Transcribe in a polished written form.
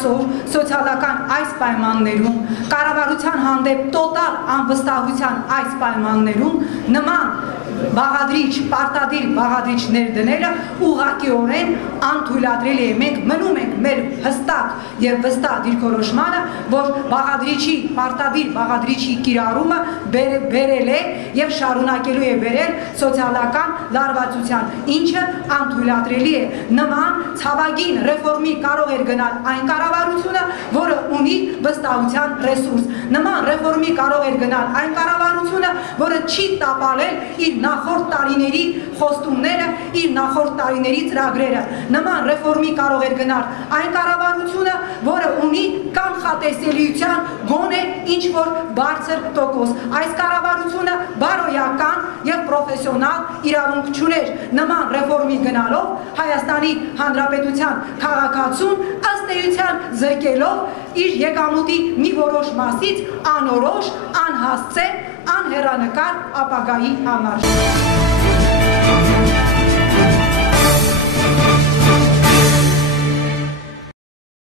այսօր սոցիալական այս պայմաններում, կառավարության հանդեպ տոտալ անվստահության այս պայմաններում նման բաղադրիչ, պարտադիր բաղադրիչ ներդնելը ուղղակիորեն անթույլատրելի է։ Մենք մնում ենք մեր հստակ եւ վստահ դիրքորոշմանը, որ բաղադրիչի, պարտադիր բաղադրիչի կիրառումը բերել է եւ շարունակելու է բերել սոցիալական լարվածության, ինչը անթույլատրելի է։ Նման ցավագին ռեֆորմի կարող էր գնալ այն կառավարությունը, որը ունի վստահության ռեսուրս։ Նման ռեֆորմի կարող էր գնալ այն կառավարությունը, որը չի տապալել իր նախորդ տարիների խոստումները, իր նախորդ տարիների ծրագրերը։ Նման ռեֆորմի կարող էր գնալ այն կառավարությունը, որը ունի կանխատեսելիության գոնե ինչ-որ բարձր տոկոս։ Այս կառավարությունը բարոյական եւ պրոֆեսիոնալ իրավունք չուներ նման ռեֆորմի գնալով Հայաստանի Հանրապետության քաղաքացուն ըստ էության զրկելով իր եկամուտի մի որոշ մասից անորոշ, անհասցե, անհեռանկար ապագայի համար։